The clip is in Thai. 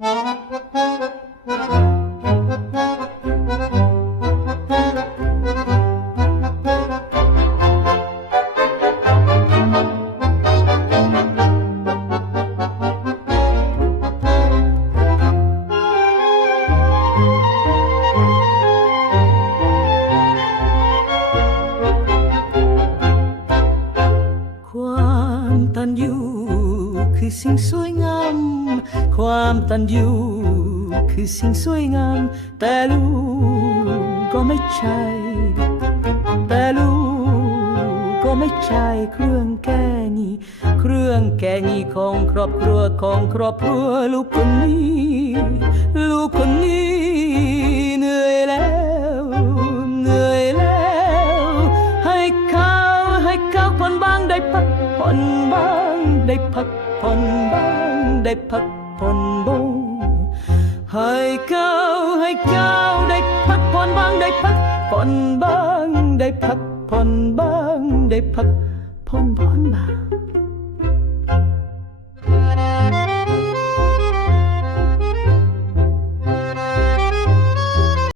ความตันยูคือสิ่งสวยงามความตันยูคือสิ่งสวยงามแต่ลูกก็ไม่ใช่แต่ลูกก็ไม่ใช่เครื่องแก้หนี้เครื่องแก้หนี้ของครอบครัวลูกคนนี้เหนื่อยแล้วให้เขาผ่อนบ้างได้พักผ่อนบ้างได้พักผ่อนบ้างได้พักผ่อนบ้างให้เขาได้พักผ่อนบ้างได้พักผ่อนบ้างได้พักผ่อนบ้างได้พักผ่อนบ้าง